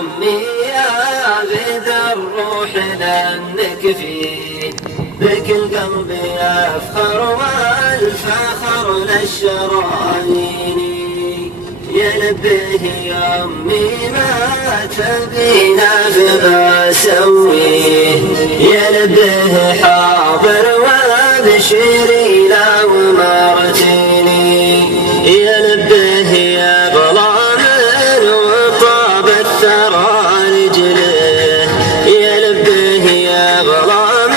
أمي يا غذا الروح لأنك فيه بك القلب يفخر والفخر للشرايين يا لبيه يا أمي ما تبينا فبسويه يا لبيه حاضر وابشري لو مرتيني يا لبيه يا ظلام وطاب الثرى رجله يا لبيه يا ظلام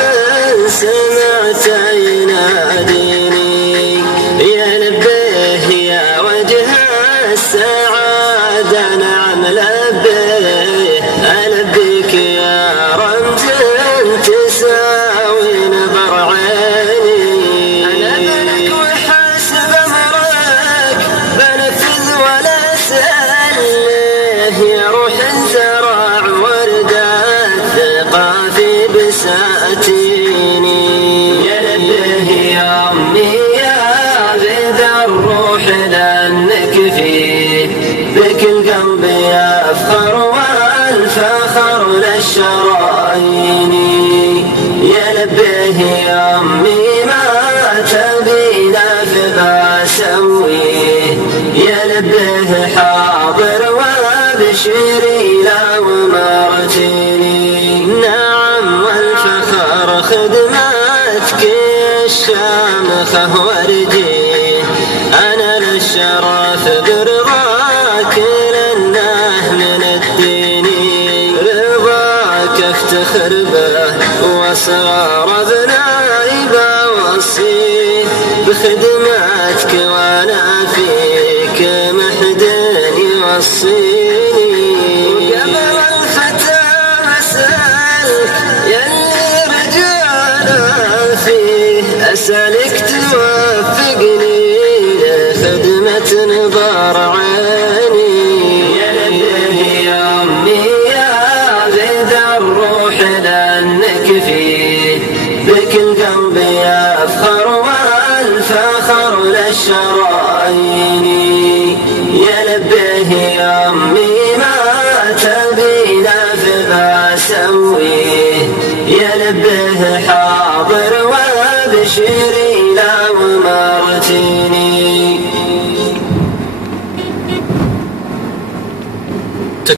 سمعت يناديني يا لبيه يا وجه السعادة نعم لبيه ألبيك يا رمز تساوي نظر عيني أنا بلك وحسب أمرك بنفذ ولا سأله يا روح زرع وردات ثقة في بساتيني يا لبيه يا أمي يا غذا الروح لأنك فيه بك القلب يفخر والفخر للشرايين يا لبيه يا أمي ما تبينا فبسويه يا لبيه حاضر وابشري لو مرتيني نعم والفخر خدمتك الشامخة ورجيه أنا للشرف برضاك لأنه من الدين رضاك افتخر به واسرار ابنائي بوصيه بخدمتك وانا فيك محدن يوصيني وقبل الفتى مسألك يلي رجاله فيه أسألك توفقني لخدمة نظر عيني يا لبيه يا أمي يا غذا الروح لأنك فيه بك القلب يفخر والفخر للشرايين يا لبيه يا أمي ما تبينا فبسويه يا لبيه حاضر وابشري لو مرتيني